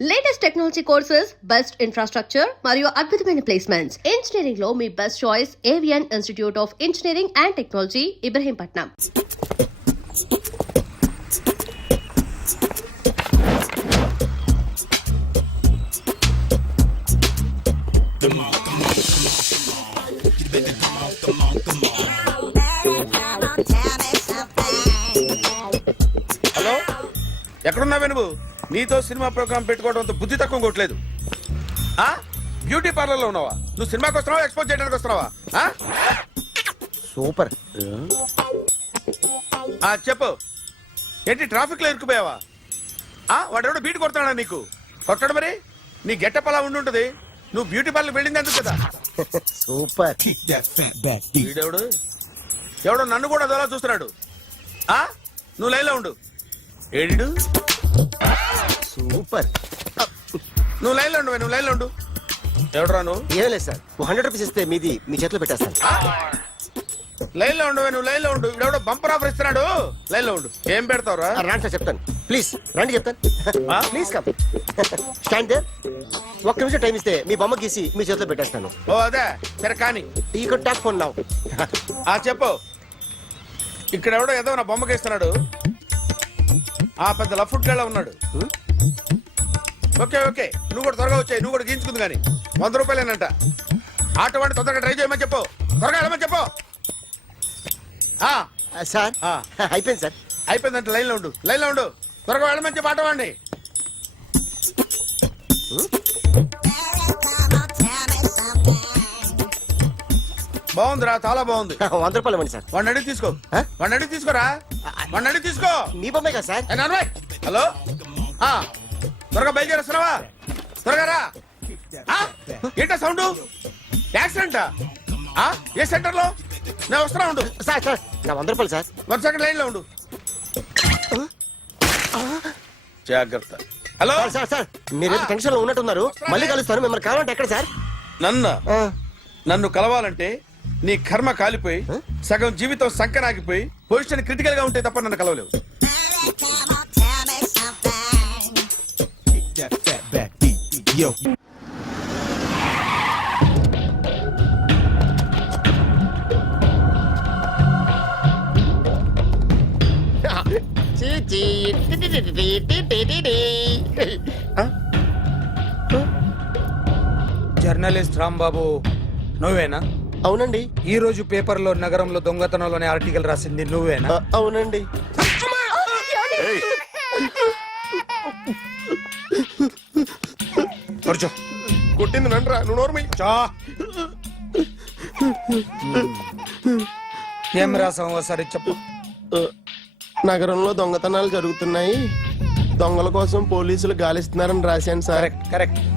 Latest technology courses, best infrastructure మరియు అద్భుతమైన placements. Engineering లో మీ best choice Avian institute of engineering and technology, Ibrahimpatnam. Hello, ఎక్కడున్నావే నువ్వు? నీతో సినిమా ప్రోగ్రామ్ పెట్టుకోవడంతో బుద్ధి తక్కువ కొట్టలేదు. బ్యూటీ పార్లర్ లో ఉన్నావా? నువ్వు సినిమాకి వస్తున్నావా, ఎక్స్పోజ్ చేయడానికి వస్తున్నావా? సూపర్. చెప్పు, ఏంటి ట్రాఫిక్ లో ఇరుక్కుపోయావా? వాడెవడో బీట్ కొడతాడా నీకు? కొట్టడు మరి. నీ గెట్టప్ అలా ఉండుంటది. నువ్వు బ్యూటీ పార్లర్ వెళ్ళింది ఎందుకు కదా? సూపర్. వీడెవడు? ఎవడో నన్ను కూడా అదోలా చూస్తున్నాడు. నువ్వు లైన్ లో ఉండు. ఏడు సూపర్. నువ్వు లైన్ లో ఉండు. నువ్వు లైన్ లో ఉండు. ఎవడరా నువ్వు? ఏం లేదు సార్, 100 రూపీస్ ఇస్తే మీది మీ చేతిలో పెట్టేస్తాను. లైన్ లో ఉండు. నువ్వు లైన్ లో ఉండు. ఇవిడెవడో బంపర్ ఆఫర్ ఇస్తున్నాడు. లైన్ లో ఉండు. ఏం పెడతావురా? రండి సార్, చెప్తాను. ప్లీజ్ రండి, చెప్తాను. Please come. Stand there. ఒక్క నిమిషం టైం ఇస్తే మీ బొమ్మ గీసి మీ చేతిలో పెట్టేస్తాను. ఓ అదే సరే కానీ. ఈ కుడ్ టాక్ ఫోన్ నౌ. చెప్పు. ఇక్కడ ఎవడో ఏదో నా బొమ్మకి ఇస్తున్నాడు. పెద్ద లఫుట్ గళ్ళ ఉన్నాడు. ఓకే ఓకే, నువ్వు కూడా త్వరగా వచ్చాయి. నువ్వు కూడా గీంచుకుంది కానీ 100 రూపాయలేనంట. ఆటో వాడిని తొందరగా ట్రై చేయమని చెప్పు. త్వరగా వెళ్ళమని చెప్పు. సార్ అయిపోయింది సార్. అయిపోయిందంటే లైన్ లో ఉండు. లైన్ లో ఉండు. త్వరగా వెళ్ళమని చెప్పు ఆటో వాడిని. బాగుందిరా, చాలా బాగుంది. 100 రూపాయలు ఇవ్వండి సార్. వాడిని అడిగి తీసుకో. వాడిని అడిగి తీసుకోరా. వాడిని అడిగి తీసుకో. మీ బొమ్మే కదా సార్. హలో, త్వరగా బయలుదేరేస్తున్నావా? త్వరగా రా. ఏంటా సౌండ్? యాక్సిడెంట్? ఏ సెంటర్ లో? నేను వస్తున్నా ఉండు. సార్ సార్, నా 100 రూపాయలు సార్. 1 సెకండ్ లైన్ లో ఉండు. జాగ్రత్త. హలో సార్ సార్, మీరు టెన్షన్ లో ఉన్నట్టున్నారు. మళ్ళీ కలుస్తాను. మిమ్మల్ని కావాలంటే ఎక్కడ సార్? నన్ను కలవాలంటే నీ కర్మ కాలిపోయి సగం జీవితం సంకనాగిపోయి పొజిషన్ క్రిటికల్ గా ఉంటే తప్ప నన్ను కలవలేవు. జర్నలిస్ట్ రాంబాబు నువ్వేనా? అవునండి. ఈ రోజు పేపర్లో నగరంలో దొంగతనంలోనే ఆర్టికల్ రాసింది నువ్వేనా? అవునండి. కొట్టింది నండ్రా, నువ్వు నోర్మై. ఏం రాసావు ఒకసారి చెప్పు. నగరంలో దొంగతనాలు జరుగుతున్నాయి, దొంగల కోసం పోలీసులు గాలిస్తున్నారని రాశాను సార్.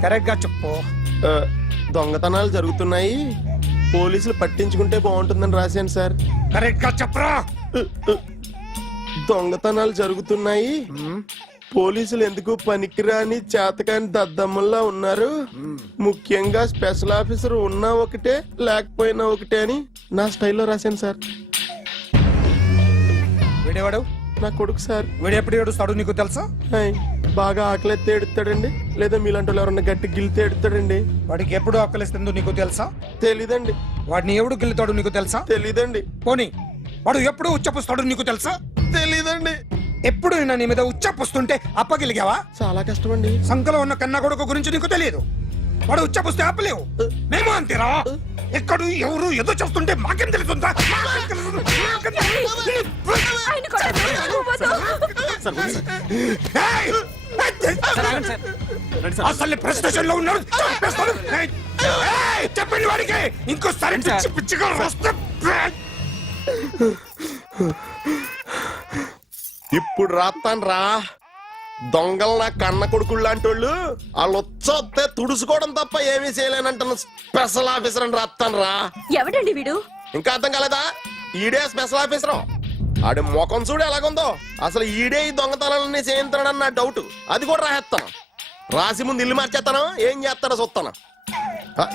కరెక్ట్ గా చెప్పు. దొంగతనాలు జరుగుతున్నాయి, పోలీసులు పట్టించుకుంటే బాగుంటుందని రాశాను సార్. కరెక్ట్ గా చెప్పరా. దొంగతనాలు జరుగుతున్నాయి, పోలీసులు ఎందుకు పనికిరాని చేతకాని దద్దమ్మల్లా ఉన్నారు, ముఖ్యంగా స్పెషల్ ఆఫీసర్ ఉన్నా ఒకటే లేకపోయినా ఒకటే అని నా స్టైల్లో రాశాను సార్. వీడేవాడు? నా కొడుకు సార్. వీడు ఎప్పుడు ఏడుస్తాడు నీకు తెలుసా? బాగా ఆకలిస్తే ఎడుతాడండి, లేదా మీలాంటి వాళ్ళు ఎవరన్నా గట్టి గిల్లితే ఎడుతాడండి. వాడికి ఎప్పుడు ఆకలిస్తుందో నీకు తెలుసా? తెలీదండి. వాడిని ఎవడు గిల్లుతాడు నీకు తెలుసా? తెలీదండి. పోనీ వాడు ఎప్పుడు ఉచ్చపుస్తాడు నీకు తెలుసా? తెలీదండి. ఎప్పుడు నీ మీద ఉచ్చపుస్తుంటే అప్పగిలిగావా? చాలా కష్టం అండి. సంకలో ఉన్న కన్నా కొడుకు గురించి నీకు తెలియదు. వాడు ఉచ్చపుస్తే ఆపలేవు. మేము అంతేరా. ఎక్కడు ఎవరు ఏదో చేస్తుంటే మాకేం తెలుస్తుందా? అసలు ప్రెస్టేషన్ లో ఉన్నాడు. చెప్పండి వాడికి ఇంకోసారి పిచ్చి పిచ్చిగా వస్తే. ఇప్పుడు రాత్తాను రా. దొంగలు నా కన్న కొడుకులు లాంటి వాళ్ళు వాళ్ళు వచ్చొస్తే తుడుచుకోవడం తప్ప ఏమీ చేయలేనంటున్న స్పెషల్ ఆఫీసర్ అని రాత్తాను రా. ఎవడండి వీడు? ఇంకా అర్థం కాలేదా? ఈడే స్పెషల్ ఆఫీసర్. ఆడి ముఖం చూడు ఎలాగుందో. అసలు ఈడే ఈ దొంగతనాలన్నీ చేయించాడని నా డౌట్. అది కూడా రాసేస్తాను. రాసి ముందు ఇల్లు మార్చేస్తాను, ఏం చేస్తానో చూస్తాను.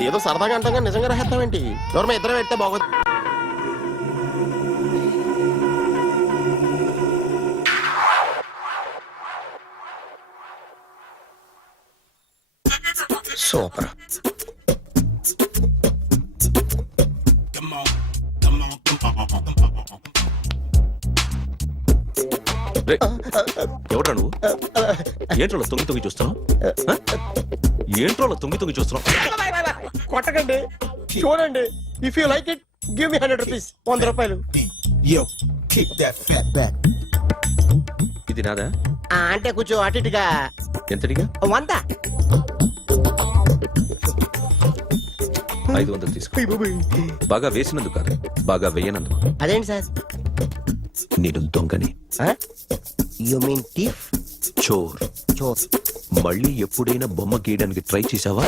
ఏదో సరదాగా అంటాం, నిజంగా రాసేస్తామేంటి? ఎవరు ఇద్దరం పెడితే బాగోదు. సూపర్. ఎవడ్రా నువ్వు? ఏంట్రోలో తొంగి తొంగి చూస్తున్నావు? ఏంట్రోలో తొంగి తొంగి చూస్తున్నావు? కొట్టకండి, చూడండి. If you like it give me 100 rupees. 100 రూపాయలు. ఇది నాదా? అంటే కొంచెం అటు ఇటుగా ఎంతడిగా? 100. 500 తీసుకో. బాగా వేసినందుకు కాదు, బాగా వేయనందుకు. అదేంటి సార్? నేను దొంగని, యు మీన్ థీఫ్? చోర్. చోర్. మళ్ళీ ఎప్పుడైనా బొమ్మ గీయడానికి ట్రై చేసావా?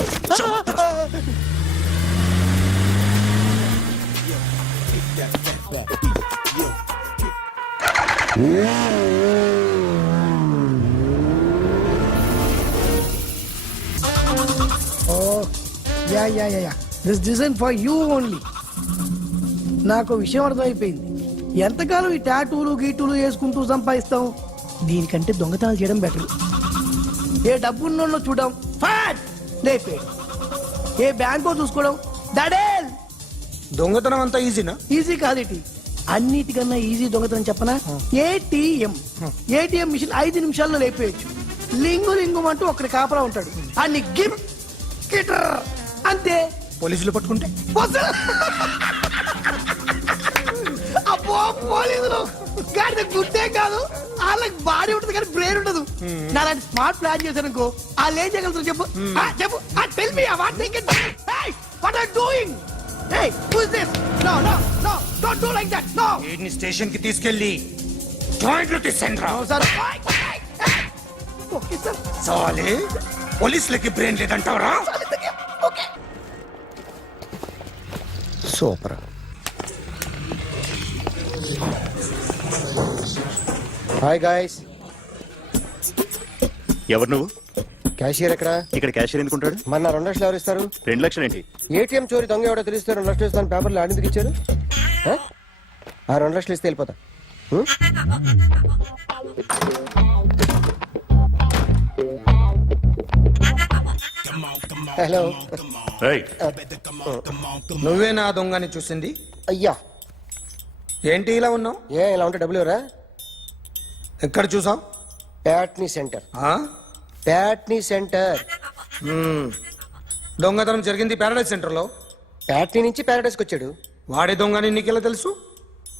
Yeah this design for you only. నాకు విషయం అర్థమైపోయింది. ఎంతకాలం ఈ టాటూలు గీటూలు వేసుకుంటూ సంపాదిస్తాం? దీనికంటే దొంగతనాలు చేయడం బెటర్. ఏ డబ్బున్నోళ్ళు చూడడం ఫాట్ లేపే, ఏ బ్యాంకో చూసుకోవడం దడేల్. దొంగతనం అంతా ఈజీనా? ఈజీ కాదేటి, అన్నిటికన్నా ఈజీ దొంగతనం చెప్పనా? ఏటీఎం మిషన్ 5 నిమిషాల్లో లేపేయచ్చు. లింగు అంటూ ఒకటి కాపలా ఉంటాడు, అన్ని గిమ్ గిటర్ అంతే. పోలీసులు పట్టుకుంటే అబ్బో పోలీసులు గాడి గుర్తే కాదు, వాళ్ళకి బాడీ ఉంటుంది కానీ బ్రెయిన్ ఉండదు. నాలాంటి స్మార్ట్ ప్లాన్ చేశాను అనుకో, వాళ్ళు ఏం చేయగలుగుతారు చెప్పు? చెప్పు, tell me what they can. What are doing? Hey, who is this? No, don't do like that. No. వీడిని స్టేషన్ కి తీసుకెళ్ళి జాయింట్లు తీసేంద్రా. No, sir. Okay, sir. సాలే, పోలీసులకి బ్రెయిన్ లేదంటావరా? Okay. సూపర్. Hi guys. ఎవరు నువ్వు? క్యాషియర్ ఎక్కడ? ఇక్కడ క్యాషియర్ ఎందుకుంటాడు? మన 2 లక్షలు ఎవరు ఇస్తారు? 2 లక్షలు ఏంటి? ఏటీఎం చోరీ దొంగ ఎవడో తెలిస్తే 2 లక్షలు ఇస్తాను పేపర్లు ఆడిందుకు ఇచ్చారు. ఆ 2 లక్షలు ఇస్తే వెళ్ళిపోతా. హలో. నువ్వే నా దొంగని చూసింది? అయ్యా, ఏంటి ఇలా ఉన్నావు? ఇలా ఉంటే డబ్బులు ఎవరా? ఎక్కడ చూసావు? ప్యాట్నీ సెంటర్. ప్యాట్నీ సెంటర్. దొంగతనం జరిగింది ప్యారడైజ్ సెంటర్ లో. ప్యాట్నీ నుంచి ప్యారడైస్కి వచ్చాడు. వాడే దొంగని నీకెలా తెలుసు?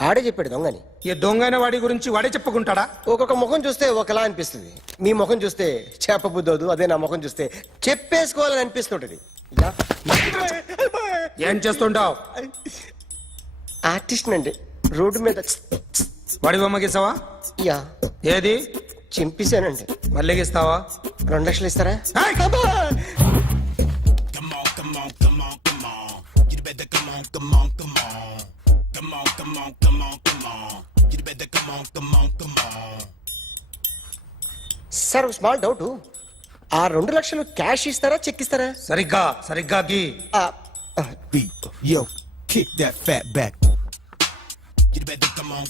ఆడే చెప్పాడు దొంగని. ఈ దొంగైన వాడి గురించి వాడే చెప్పుకుంటాడా? ఒక్కొక్క ముఖం చూస్తే ఒకలా అనిపిస్తుంది. మీ ముఖం చూస్తే చెప్పబుద్దోదు, అదే నా ముఖం చూస్తే చెప్పేసుకోవాలని అనిపిస్తుంటది. ఏం చేస్తుంటావు? ఆర్టిస్ట్ అండి, రోడ్డు మీద. వాడి బొమ్మ గీసావా? యా. ఏది? చింపేశానండి. మళ్ళీ గీస్తావా? 2 లక్షలు ఇస్తారా? సార్ స్మాల్ డౌట్, ఆ 2 లక్షలు క్యాష్ ఇస్తారా చెక్ ఇస్తారా? సరిగ్గా గీ. Yo, kick that fat back. You better come on.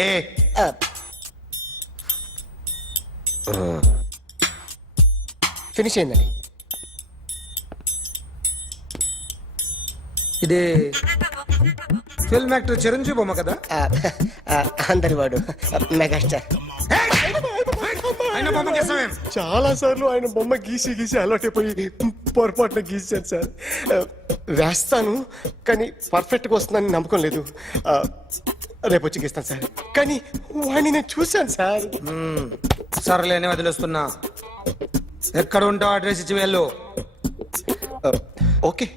A finish అయిందండి. ఇది ఫిల్మ్ యాక్టర్ చిరంజీవి బొమ్మ కదా? అందరి వాడు మెగాస్టార్. ఆయన బొమ్మ గీసావేం? చాలా సార్లు ఆయన బొమ్మ గీసి అలవాటైపోయి పొరపాటున గీసాను సార్. వేస్తాను కానీ పర్ఫెక్ట్గా వస్తుందని నమ్మకం లేదు. రేపు వచ్చి గీస్తాను సార్. కానీ వాడిని నేను చూశాను సార్. సర్లేని వదిలేస్తున్నా. ఎక్కడ ఉంటావు అడ్రస్ ఇచ్చి వెళ్ళు. Okay.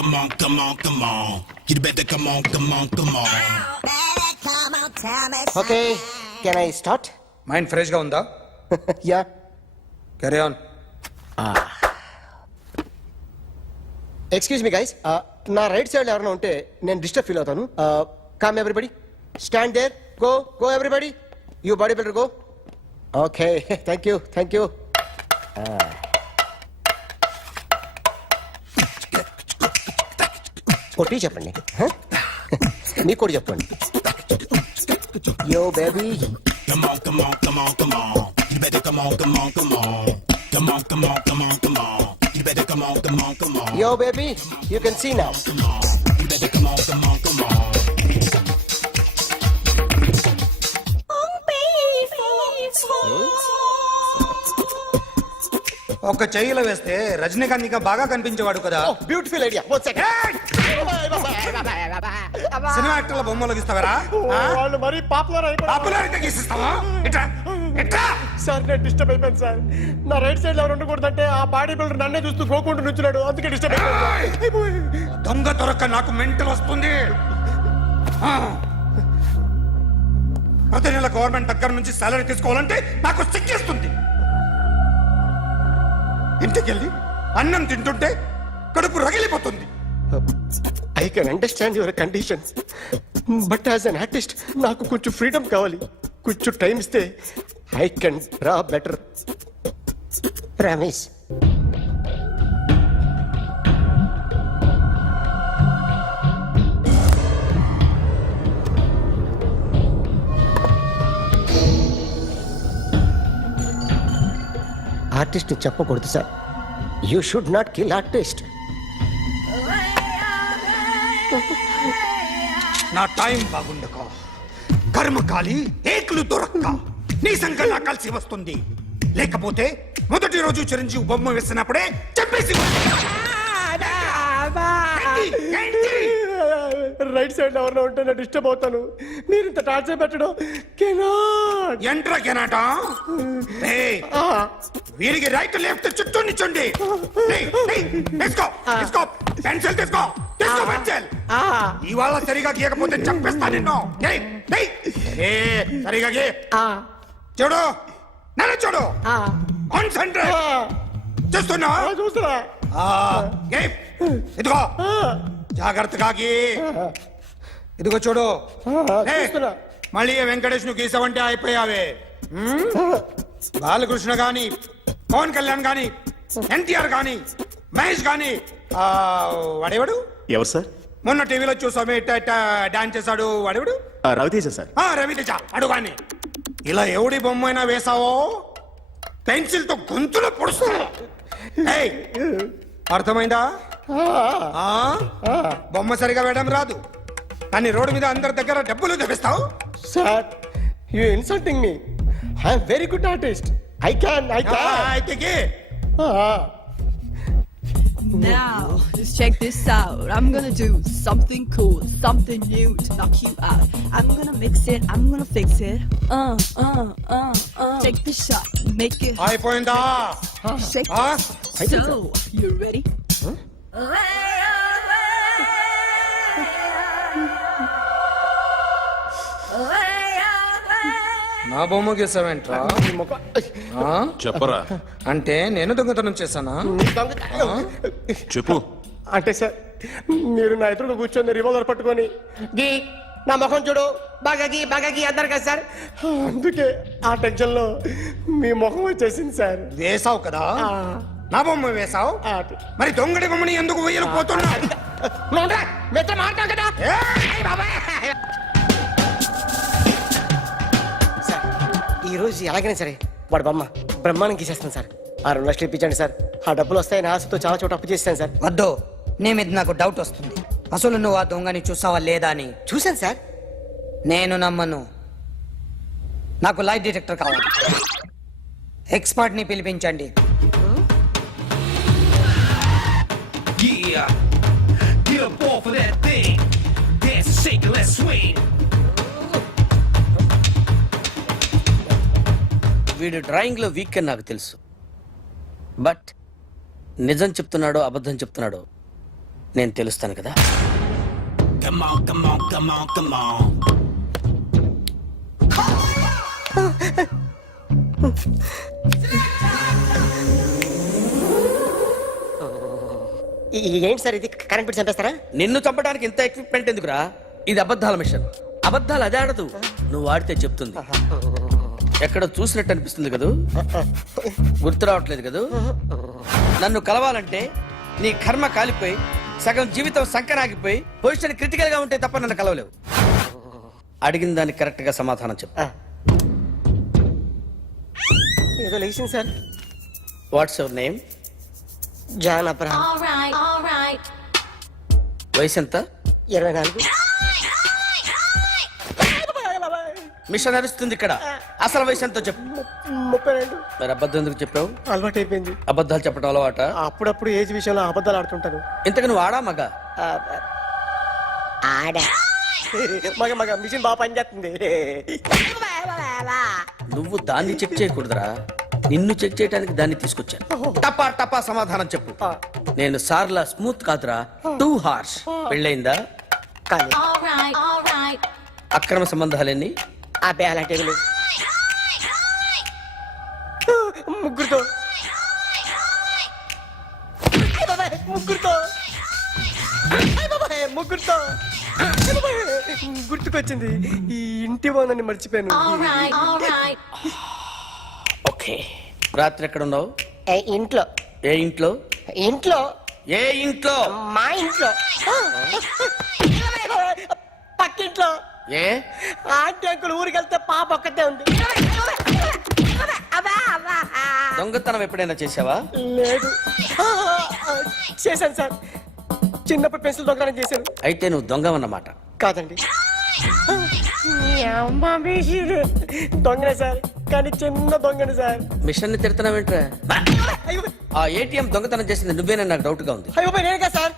Come on. You better come on. Okay, can I start? Mind fresh గా ఉందా? Yeah. Carry on. Excuse me guys, నా రైట్ సైడ్ ఎవరైనా ఉంటే నేను డిస్టర్బ్ ఫీల్ అవుతాను. Come everybody, stand there, go everybody, you body builder go. Okay, thank you. కొట్టి చెప్పండి, మీకు కూడా చెప్పండి. Yo baby Come on, come on, come on, come on. You better come on, come on, come on. Come on, come on, come on, come on. You better come on, come on, come on. Yo baby you can see now. Come on. You better come on, come on, come on. ఒక చెయ్యిలో వేస్తే రజనీకాంత్ ఇంకా బాగా కనిపించేవాడు కదా. Beautiful idea. One second. Cinema యాక్టర్ల బొమ్మలు గీస్తావరా? వాళ్ళు మరీ పాపులర్ అయిపోయారు. పాపులారిటీ గీసిస్తావా? ఇట్రా ఇట్రా. సార్ నేను డిస్టర్బ్ అయిపోయాను సార్. నా రైట్ సైడ్ ఎవరు ఉండకూడదంటే ఆ బాడీ బిల్డర్ నన్నే చూస్తూ గోకుంటూ నుంచున్నాడు, అందుకే డిస్టర్బ్ అయిపోయాను. దొంగ దొరక్క నాకు మెంటల్ వస్తుంది. ఆ. ప్రతి నెల గవర్నమెంట్ దగ్గర నుంచి సాలరీ తీసుకోవాలంటే నాకు సిగ్గేస్తుంది. ఇంటికెళ్ళి అన్నం తింటుంటే కడుపు రగిలిపోతుంది. I can understand your conditions, but as an artist నాకు కొంచెం ఫ్రీడమ్ కావాలి. కొంచెం టైం ఇస్తే I can draw better. Promise. Artist చెప్పకూడదు sir. You should not kill artist. నా టైం బాగుండక కర్మకాలి ఏకులు దొరక్క నీ సంఖ్య నాకు కలిసి వస్తుంది. లేకపోతే మొదటి రోజు చిరంజీవి బొమ్మ వేసినప్పుడే చెప్పేసి రైట్ సైడ్ ఎవరిలో ఉంటే నేను డిస్టర్బ్ అవుతాను. మీరు ఇంత టార్చర్ పెట్టడం కెనాట్. ఎంట్రా కెనాట. వీరికి రైట్ లెఫ్ట్ చుట్టూ నిచ్చండి. తీసుకో తీసుకో పెన్సిల్ తీసుకో తీసుకో పెన్సిల్. ఇవాళ సరిగా గీయకపోతే చంపేస్తా నిన్ను. సరిగా గీ. చూడు నన్ను చూడు. కాన్సంట్రేట్ చూస్తున్నా. చూస్తున్నా. ఇదిగో జాగ్రత్తగా గీ. ఇదిగో చూడు. చూస్తున్నా. మళ్ళీ వెంకటేష్ ను గీసావంటే అయిపోయావే. బాలకృష్ణ గాని పవన్ కళ్యాణ్ గాని ఎన్టీఆర్ గాని మహేష్ గాని వాడేవాడు ఎవరు సార్? మొన్న టీవీలో చూసామే డాన్స్ చేశాడు వాడేవాడు? రవితేజ సార్. రవితేజ అడుగాని. ఇలా ఎవడి బొమ్మ అయినా వేసావో పెన్సిల్ తో గొంతులో పొడుస్తా. అర్థమైందా? బొమ్మ సరిగా వేయడం రాదు కానీ రోడ్డు మీద అందరి దగ్గర డబ్బులు తెప్పిస్తావు. Sir you insulting me. I'm very good artist. I can అయితే Now, just check this out. I'm gonna do something cool, something new to knock you out. I'm gonna mix it, I'm gonna fix it. Take the shot, make it hot. అయిపోయిందా? Shake it. So, you ready? నా బొమ్మ గీసావేంట్రా? చెప్పరా. అంటే నేను దొంగతనం చేశానా? చెప్పు. అంటే సార్ మీరు నా ఎదురుగా కూర్చొని రివాల్వర్ పట్టుకొని గీ నా ముఖం చూడు బాగా గీ అన్నారు కదా సార్. అందుకే ఆ టెన్షన్ లో మీ ముఖం వచ్చేసింది సార్. వేసావు కదా, నా బొమ్మ వేసావు. మరి దొంగడి బొమ్మని ఎందుకు వేయలు పోతున్నా? సార్ ఈ రోజు ఎలాగైనా సరే వాడు బొమ్మ బ్రహ్మాండం గీసేస్తాను సార్. 6 లక్షలు ఇప్పించండి సార్. ఆ డబ్బులు వస్తాయని ఆశతో చాలా చోట అప్పు చేస్తాను సార్. వద్దు, నీ మీద నాకు డౌట్ వస్తుంది. అసలు నువ్వు ఆ దొంగని చూసావా లేదా అని. చూశాను సార్. నేను నమ్మను. నాకు లైట్ డిటెక్టర్ కావాలి. ఎక్స్పర్ట్ ని పిలిపించండి. Yeah. Get up off of that thing. Dance and shake and let's swing. వీడు డ్రాయింగ్ లో వీక్ అని నాకు తెలుసు. బట్ నిజం చెప్తున్నాడో అబద్ధం చెప్తున్నాడో నేను తెలుస్తాను కదా. Come on, come on, come on, come on. ఏంటి సార్ ఇది? కరెంట్ బిల్ చంపేస్తారా? నిన్ను చంపడానికి ఇంత ఎక్విప్మెంట్ ఎందుకురా? ఇది అబద్ధాల మిషన్. అబద్ధాలు అదే ఆడదు, నువ్వు ఆడితే చెప్తుంది. ఎక్కడ చూసినట్టు అనిపిస్తుంది కదూ? గుర్తు రావట్లేదు కదూ? నన్ను కలవాలంటే నీ కర్మ కాలిపోయి సగం జీవితం సంకరాగిపోయి పొజిషన్ క్రిటికల్ గా ఉంటే తప్ప నన్ను కలవలేవు. అడిగిన దానికి కరెక్ట్ గా సమాధానం చెప్పు. ఏదో లేచింది sir. What's your name? John Abraham. వయసు ఎంత? 24. మిషన్ నడుస్తుంది ఇక్కడ. అసలు వయసు ఎంతో చెప్పు. 32. మరి అబద్ధం ఎందుకు చెప్పావు? అలవాటు అయిపోయింది. అబద్ధాలు చెప్పడం అలవాట? అప్పుడప్పుడు ఏజ్ విషయంలో అబద్ధాలు ఆడుతుంటాను. ఇంతకు నువ్వు ఆడా మగ? ఆడా మగ మగ మిషన్ బాగా పనిచేస్తుంది. నువ్వు దాన్ని చెక్ చేయకూడదురా, నిన్ను చెక్ చేయడానికి దాన్ని తీసుకొచ్చాను. టపా టపా సమాధానం చెప్పు. నేను సార్లా స్మూత్ కాదురా, టూ హార్ష్. పెళ్ళయిందా? కానీ అక్రమ సంబంధాలన్నీ? అబ్బాయి అలాంటి ముగ్గురుతో ముగ్గురుతో ముగ్గురుతో గుర్తుకొచ్చింది. ఈ ఇంటి బాగుందని మర్చిపోయాను. ఓకే. రాత్రి ఎక్కడ ఉన్నావు? ఇంట్లో. ఏ ఇంట్లో? ఇంట్లో. ఏ ఇంట్లో? మా ఇంట్లో. పక్కింట్లో. ఏ ఆంటీ అంకుల్ ఊరికి వెళ్తే పాప ఒక్కతే ఉంది. దొంగతనం ఎప్పుడైనా చేసావా? లేదు. చేశాను సార్, చిన్నప్పుడు పెన్సిల్ దొంగతనం చేశాను. అయితే నువ్వు దొంగవన్నమాట. కాదండి, దొంగనే సార్, కానీ చిన్న దొంగని సార్. మిషన్ ని తిడుతున్నావేంట్రా? ఆ ఏటీఎం దొంగతనం చేసింది నువ్వేనని నాకు డౌట్ గా ఉంది. అయ్యో నేనే సార్.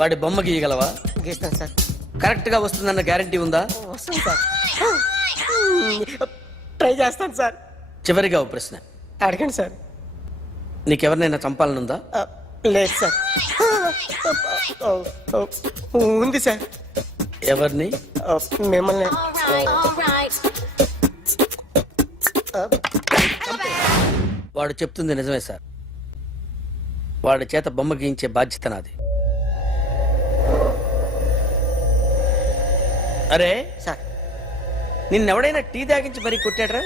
వాడి బొమ్మ గీయగలవా? గీస్తాను సార్. కరెక్ట్ గా వస్తుందన్న గ్యారంటీ ఉందా? వస్తుంది సార్, ట్రై చేస్తాను సార్. చివరిగా ఓ ప్రశ్న అడగండి సార్. నీకెవరినైనా చంపాలనుందా? లేదు సార్. ఉంది సార్. ఎవరిని? మిమ్మల్ని. వాడు చెప్తుంది నిజమే సార్. వాడి చేత బొమ్మ గీయించే బాధ్యత నాది. అరే సార్, నిన్నెవడైనా టీ తాగించి మరీ కొట్టాడ్రా?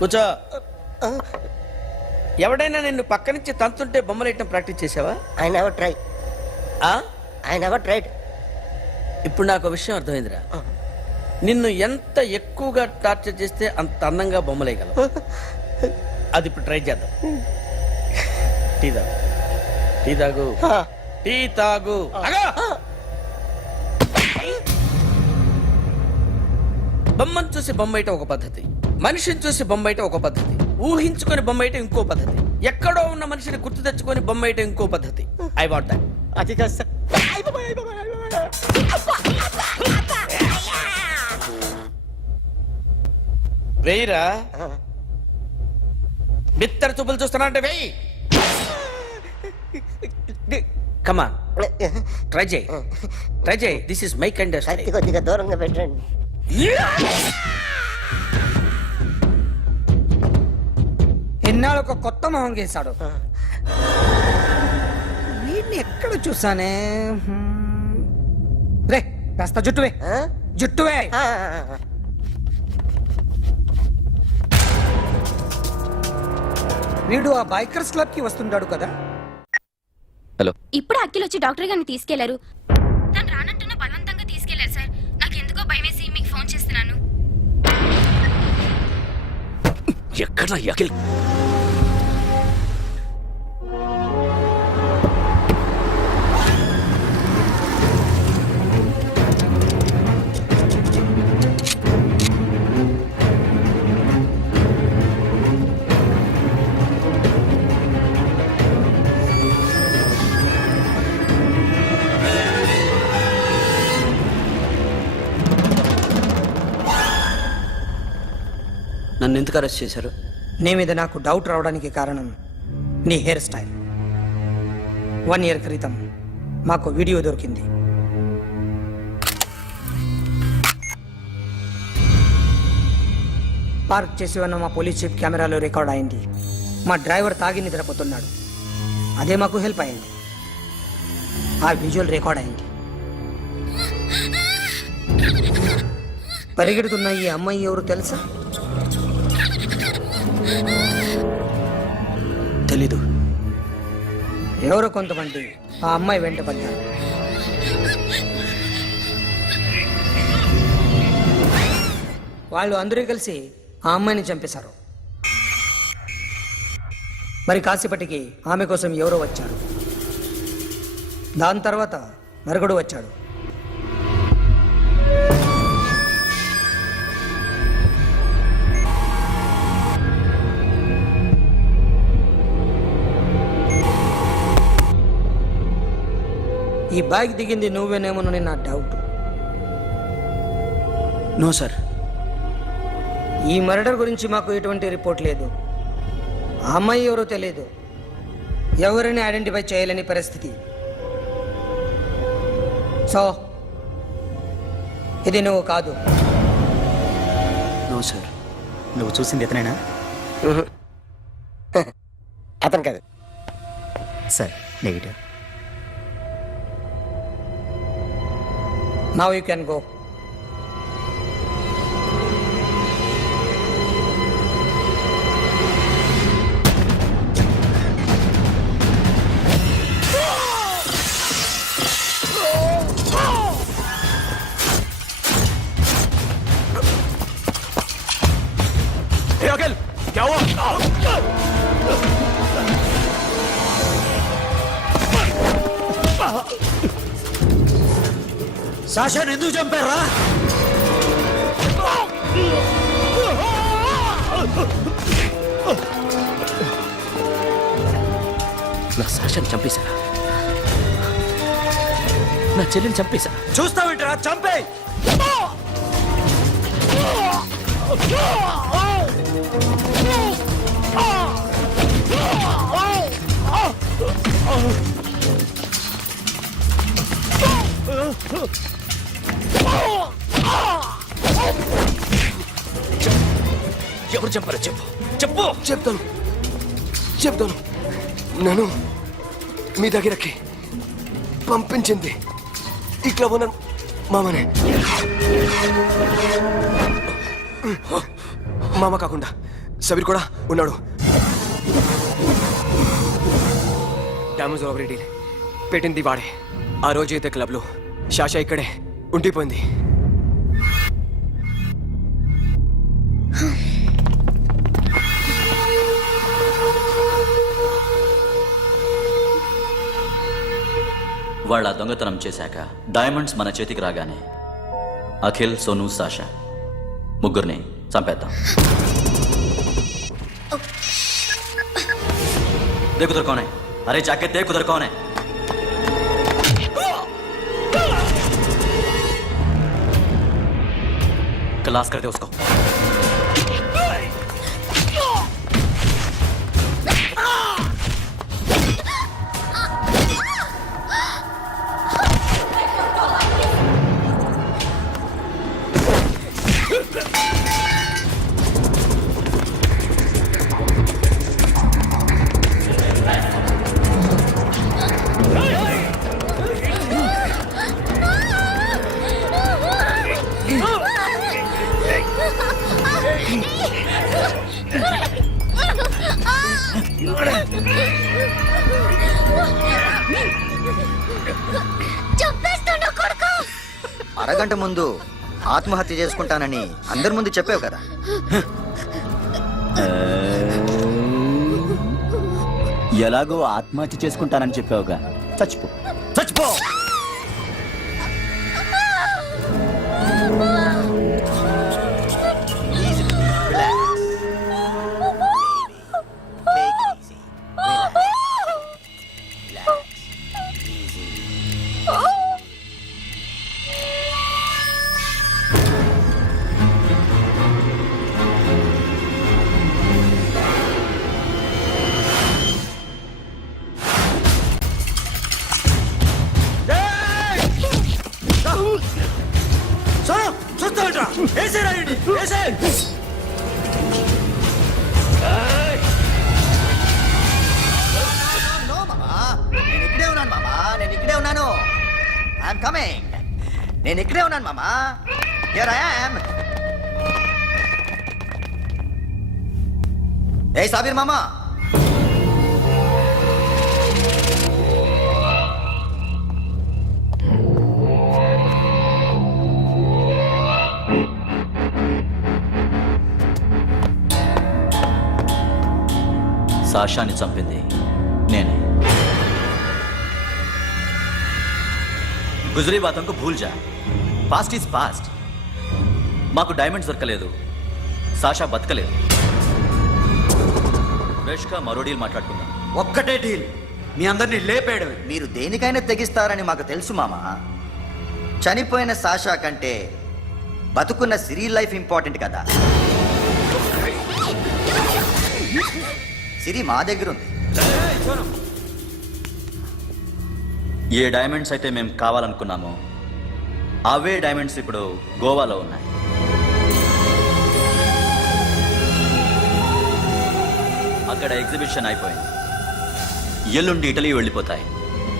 కూర్చో. ఎవడైనా నిన్ను పక్క నుంచి తంతుంటే బొమ్మలేయటం ప్రాక్టీస్ చేసావా? I never try. I never tried. ఇప్పుడు నాకు ఒక విషయం అర్థమైందిరా. నిన్ను ఎంత ఎక్కువగా టార్చర్ చేస్తే అంత అందంగా బొమ్మలేయగలవు. అది ఇప్పుడు ట్రై చేద్దాం. టీ తాగు, టీ తాగు, టీ తాగు. బొమ్మను చూసి బొమ్మేయటం ఒక పద్ధతి, మనిషిని చూసి బొమ్మేయటం ఒక పద్ధతి, ఊహించుకొని బొమ్మేయటం ఇంకో పద్ధతి, ఎక్కడో ఉన్న మనిషిని గుర్తు తెచ్చుకొని బొమ్మేయటం ఇంకో పద్ధతి. I want that. అది కాదు సార్. వెయ్యిరా. బిత్తర చూపులు చూస్తున్నా అంటే వెయ్యి. కమాన్, ట్రై చేయి, ట్రై చేయి. This is my kind. కొద్దిగా దూరంగా పెట్టండి. ఎన్నాళ్ళు ఒక కొత్త మొహం గీశాడు. వీడిని ఎక్కడ చూసానే? రే కాస్త జుట్టువే, జుట్టువే. వీడు ఆ బైకర్స్ క్లబ్ కి వస్తుంటాడు కదా. ఇప్పుడు అఖిల్ వచ్చి డాక్టర్ గారిని తీసుకెళ్లారు. తను రానంటున్న బలవంతంగా తీసుకెళ్లారు సార్. నాకు ఎందుకో భయం వేసి మీకు ఫోన్ చేస్తున్నాను. ఎక్కడ అఖిల్? నన్ను ఎందుకు అరెస్ట్ చేశారు? నీ మీద నాకు డౌట్ రావడానికి కారణం నీ హెయిర్ స్టైల్. 1 year క్రితం మాకు వీడియో దొరికింది. పార్క్ చేసి ఉన్న మా పోలీస్ జీప్ కెమెరాలో రికార్డ్ అయింది. మా డ్రైవర్ తాగి నిద్రపోతున్నాడు. అదే మాకు హెల్ప్ అయింది. ఆ విజువల్ రికార్డ్ అయింది. పరిగెడుతున్న ఈ అమ్మాయి ఎవరు తెలుసా? తెలీదు. ఎవరో కొంతమంది ఆ అమ్మాయి వెంట పడ్డారు. వాళ్ళు అందరూ కలిసి ఆ అమ్మాయిని చంపేశారు. మరి కాసేపటికి ఆమె కోసం ఎవరో వచ్చారు. దాని తర్వాత మరొకడు వచ్చాడు. ఈ బ్యాగ్ దిగింది నువ్వేనేమోనని నా డౌట్. No sir. ఈ మర్డర్ గురించి మాకు ఎటువంటి రిపోర్ట్ లేదు. ఆ అమ్మాయి ఎవరో తెలియదు. ఎవరిని ఐడెంటిఫై చేయలేని పరిస్థితి. సో ఇది నువ్వు కాదు. No sir. నువ్వు చూసింది ఎతనేనా? అతను కాదు. Sir negative. Now you can go. సాషాని ఎందుకు చంపారా? నా సాషాన్ని చంపేశారా? నా చెల్లిని చంపేశా. చూస్తావేంట్రా? చంపే. ఎవరు చంపారో చెప్పు, చెప్పు. చెప్తాను. నన్ను మీ దగ్గరకి పంపించింది ఇట్లా ఉన్న మామనే. మామ కాకుండా సబీర్ కూడా ఉన్నాడు. డ్యామేజ్ ఆపరేటివ్ పెట్టింది వాడే. ఆ రోజు అయితే క్లబ్లో షాషా ఇక్కడే ఉండిపోయింది. వాళ్ళ దొంగతనం చేశాక డైమండ్స్ మన చేతికి రాగానే అఖిల్, సోను, సాషా ముగ్గురిని చంపేద్దాం. देखो उधर कौन है? अरे जाके देख उधर कौन है? क्लास करते उसको. అరగంట ముందు ఆత్మహత్య చేసుకుంటానని అందరి ముందు చెప్పావు కదా. ఎలాగో ఆత్మహత్య చేసుకుంటానని చెప్పావుగా, చచ్చిపో చచ్చిపో. నేను ఇక్కడే ఉన్నాను మామా. Here I am. ఏ సాబీర్ మామా, సాషాని చంపింది నేనే. గుజరీ బాతంకు భూల్ జా, పాస్ట్ ఈజ్ పాస్ట్. మాకు డైమండ్స్ దొరకలేదు, సాషా బతకలేదు. ఫ్రెష్గా మరో డీల్ మాట్లాడుకుందాం. ఒక్కటే డీల్, మీ అందరినీ లేపేయడం. మీరు దేనికైనా తెగిస్తారని మాకు తెలుసు మామా. చనిపోయిన సాషా కంటే బతుకున్న సిరి లైఫ్ ఇంపార్టెంట్ కదా. సిరి మా దగ్గర ఉంది. ఏ డైమండ్స్ అయితే మేము కావాలనుకున్నామో అవే డైమండ్స్ ఇప్పుడు గోవాలో ఉన్నాయి. అక్కడ ఎగ్జిబిషన్ అయిపోయింది. ఎల్లుండి ఇటలీ వెళ్ళిపోతాయి.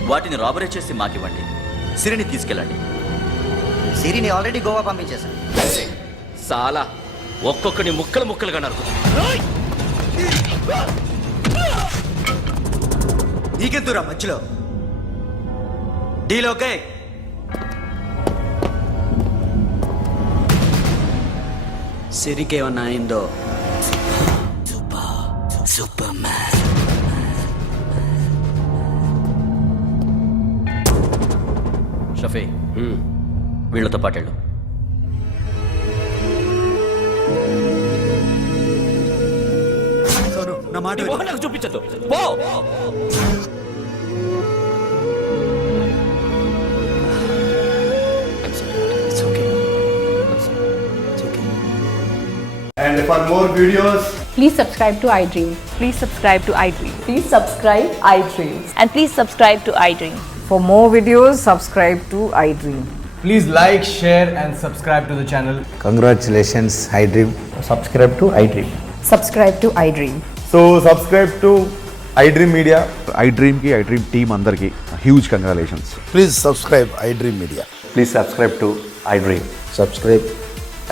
వాటిని రాబరీ చేసి మాకివ్వండి. సిరిని తీసుకెళ్ళండి. సిరిని ఆల్రెడీ గోవా పంపించేశాను. సాలా ఒక్కొక్కని ముక్కలు ముక్కలుగా నరుకు. నీకెందురా మధ్యలో? Deal okay. సిరికేమన్నా అయిందో? షఫీ, వీళ్ళతో పాటేళ్ళు. నా మాట నాకు చూపించద్దు. పో. And for more videos, Please subscribe to iDream. Please subscribe to iDream. Please subscribe iDream. And please subscribe to iDream. For more videos, subscribe to iDream. please like, share and subscribe to the channel. Congratulations iDream. Subscribe to iDream. Subscribe to iDream. So subscribe to iDream Media. iDream కి iDream team అందరికి huge congratulations. Please subscribe iDream Media. Please subscribe to iDream. Subscribe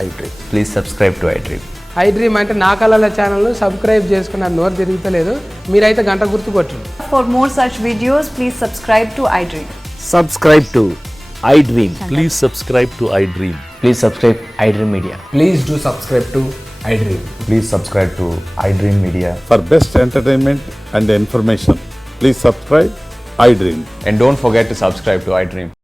iDream. Please subscribe to iDream. iDream అంటే నా కళల channel subscribe చేసుకున్న నోరు తిరుగుతలేదు. మీరైతే గంట గుర్తు కొట్టండి. For more such videos, please subscribe to iDream. Subscribe to iDream. Please subscribe to iDream. Please subscribe iDream Media. Please do subscribe to iDream. Please subscribe to iDream Media. For best entertainment and information, please subscribe iDream. And don't forget to subscribe to iDream.